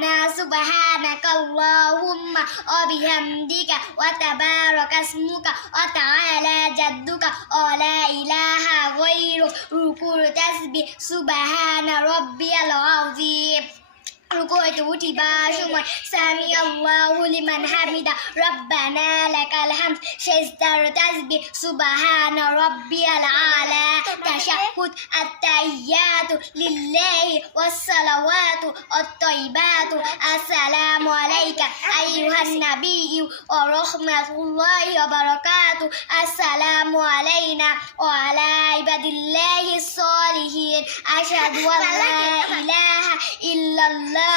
ربنا سبحانك اللهم وبحمدك وتبارك اسمك وتعالى جدك ولا إله غيرك ركوع تسبيح سبحان ربي العظيم ركوع تباشر سامي الله لمن حمد ربنا لك الحمد شستر تسبيح سبحان ربي العالى تشهد التحيات لله والصلوات الطيبات السلام عليك أيها النبي ورحمة الله وبركاته السلام علينا وعلى عباد الله الصالحين أشهد أن لا إله إلا الله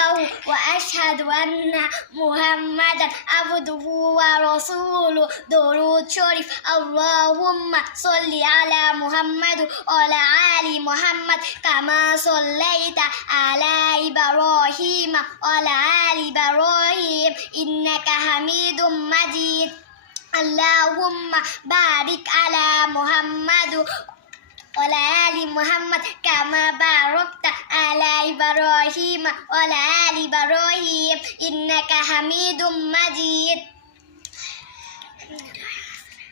وأشهد أن محمدا عبده ورسوله درود شريف اللهم صل على محمد وعلى آل محمد كما صليت على إبراهيم وعلى آل إبراهيم إنك حميد مجيد اللهم بارك على محمد وعلى آل محمد كما باركت على إبراهيم وعلى آل إبراهيم إنك حميد مجيد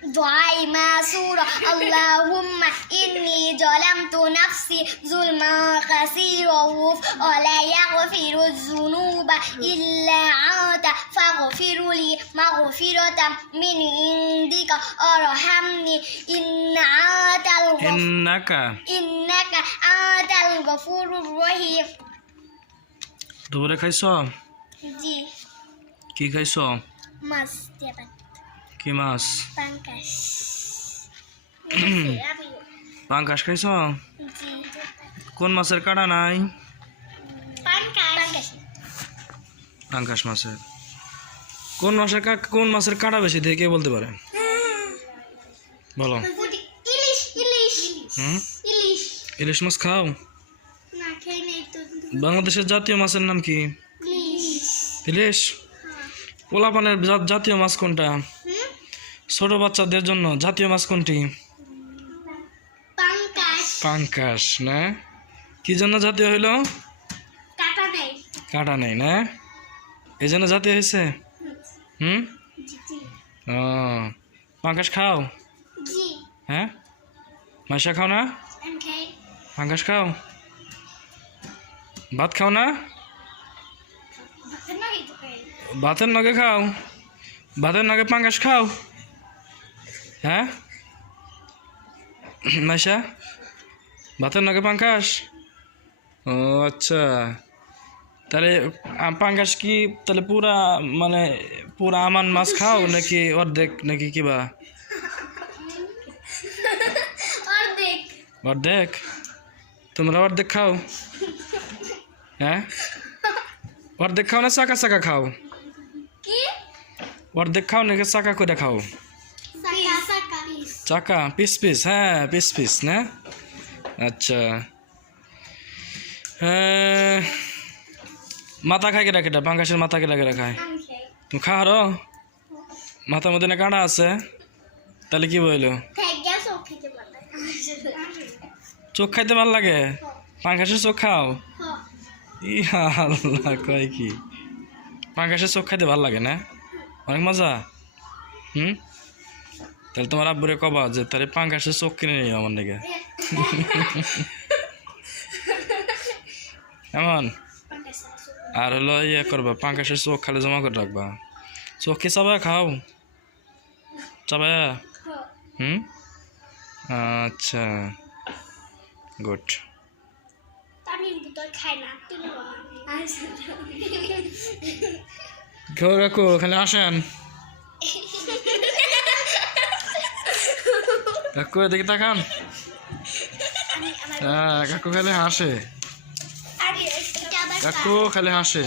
دعاء معصورة اللهم إني ظلمت نفسي ظلما كثيرا ولا يغفر الذنوب إلا أنت فاغفر لي مغفرة من عندك وارحمني إنك أنت الغفور الرحيم দুপুরে খাইছ জি কি খাইছ মাছ দিয়ে ভাত কি মাছ পাঙ্কাশ পাঙ্কাশ খাইছ জি কোন মাছের কাটা নাই পাঙ্কাশ পাঙ্কাশ মাছের কোন মাছের কাটা বেশি দিয়ে কে বলতে পারে বলো ইলিশ ইলিশ ইলিশ ইলিশ মাছ খাও না খাই নাই তো বাংলাদেশের জাতীয় মাছের নাম কি ইলিশ ইলিশ পোলাপানের জাতীয় মাছ কোনটা ছোট বাচ্চাদের জন্য জাতীয় মাছ কোনটি পাঙ্কাশ পাঙ্কাশ না কি জন্য জাতীয় হইল কাটা নাই কাটা নেই না এই জন্য জাতীয় হয়েছে জি জি ও পাঙ্কাশ খাও জি হ্যাঁ মাইশা খাও না আমি খাই পাঙ্কাশ খাও ভাত খাও না ভাতের নগে খাও ভাতের নগে পাঙ্কাশ খাও হ্যাঁ মাইশা ভাতের নগে পাঙ্কাশ ও আচ্ছা তাহলে পাঙ্কাশ কি তাহলে পুরা আমান মাছ খাও নাকি অর্ধেক নাকি কিবা অর্ধেক তোমরা অর্ধেক খাও হ্যাঁ অর্ধেক খাও না চাকা চাকা খাও অর্ধেক খাও নাকি চাকা করে খাও চাকা পিস পিস হ্যাঁ পিস পিস না আচ্ছা মাথা খাই কেটা কেটা পাঙ্কাশের মাথা কেটা কেটা খায় তুমি খাও মাথার মধ্যে না কাঁটা আছে তাহলে কি বললো চোখ খাইতে ভালো লাগে পাঙ্কাশের চোখ খাও আল্লাহ কয় কি পাঙ্কাশের চোখ খাইতে ভালো লাগে না অনেক মজা তাহলে তোমার আব্বুরে কবা যে তাহলে পাঙ্কাশের চোখ কিনে নিও আমার দিকে এমন আর হলো ইয়ে করবা পাঙ্কাশের চোখ খালি জমা করে রাখবা চোখ কি চাবায় খাও চাবায় আচ্ছা গুড কেউ কাকু ওখানে আসেন কাকু এদিকে তাকান কাকু খালি হাসে কাকু খালি হাসে